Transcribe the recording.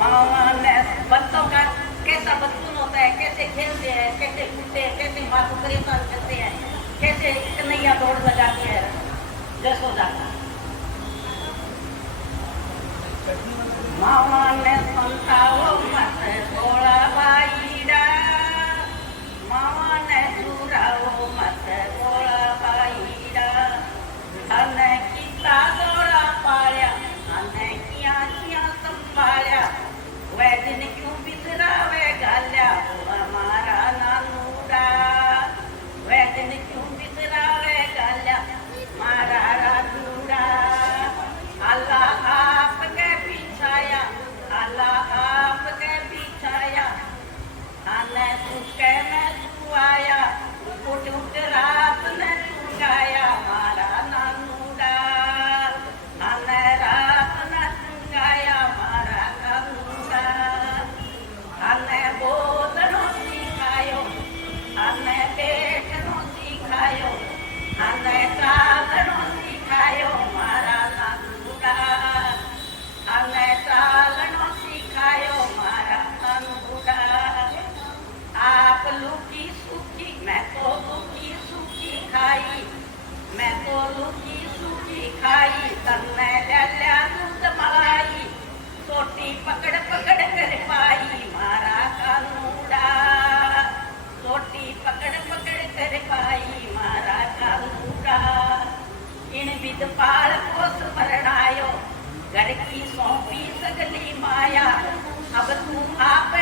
मामा ने बच्चों का कैसा बचपन होता है, कैसे खेलते हैं, कैसे कूदते हैं, कैसे माँ को परेशान करते हैं, कैसे कन्हैया दौड़ लगाते हैं जसोदा। मामा ने संताओ मत बोला भाईड़ा, मामा ने सुराओ मत बोला भाईड़ा, अने किता दौड़ा पाया, अने किया किया संभालिया, वह दिन क्यों बिसरा वह गाल्या, वो हमारा नानूड़ा, वह दिन क्यों बिसरा वह गाल्या, मारा रानूड़ा। अल्लाह आपके पीछाया, अल्लाह आपके पीछाया, आने सुखे में सुआया, उठ उठ रात ने सुगाया, मारा नानूड़ा, आने रात ने सुगाया, मारा नानूड़ा। आने बोधनो सिखायो, आने बैठनो सिखायो, आने चालनो सिखायो, मारा नानूड़ा, आने चालनो सिखायो, मारा नानूड़ा। आप लुकी सुखी, मैं तो लुकी सुखी खाई, मैं तो लुकी सुखी खाई, तन्ने ले लिया दूध मलाई, सोटी पकड़ पकड़ कर पाई, मारा कानूड़ा, सोटी पकड़ पकड़ कर पाई, मारा कानूड़ा। इन विध पाल पोस भरणायो, घर की सौंपी सगली माया, अब तू आप